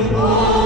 Senhor.